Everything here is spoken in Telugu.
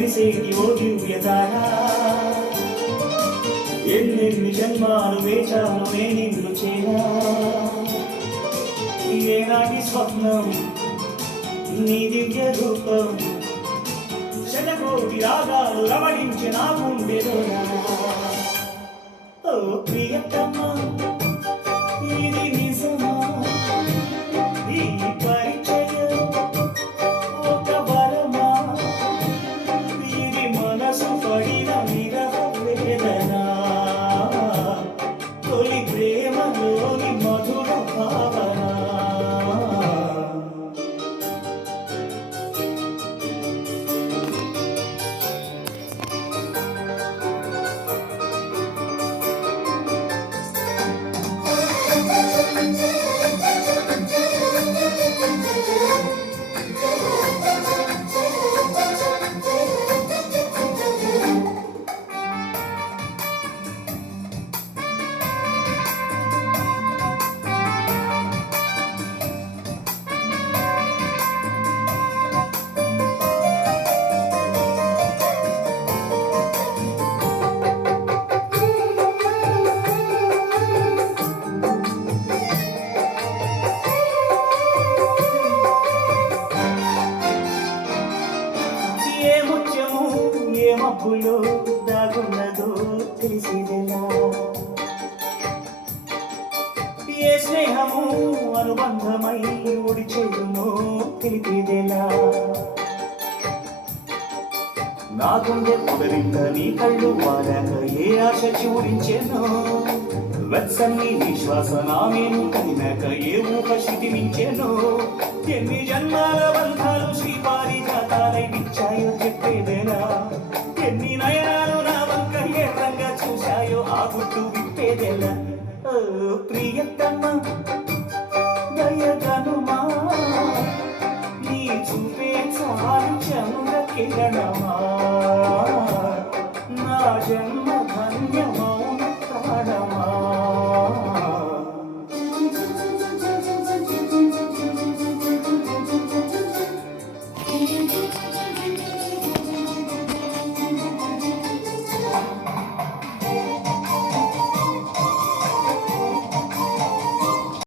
మెరిసేటి ఓ దివ్యతారా ఎన్నెన్ని జన్మాలు వేచాను నే నిన్ను చేరా ఏనాటి స్వప్నం నీ దివ్య రూపం శతకోటి రాగాలు రమణించి నా గుండెలోనా ఓ ప్రియతమా ఇది నిజమా ఈ పరిచయం ఒక వరమా ఇది మనసు పడిన విరహ వేదనా తొలి ప్రేమలోని మధుర భావన మబ్బులో దాగున్నదో తెలిసిదెలా ఏ స్నేహము అనుబంధమై ఒడిచేయునో తెలిపిదెలా నా గుండె పొగరింత నీ కళ్ళు వారాక ఏ ఆశ చూడించెనో వెచ్చని విశ్వాస నామేను కలినాక ఏ ఊహ శిథిలించెనో ఎన్ని జన్మాల బంధాలు శ్రీ పారిజాతాలై నిచ్చాయో చెప్పేదేనా ఎన్ని నయన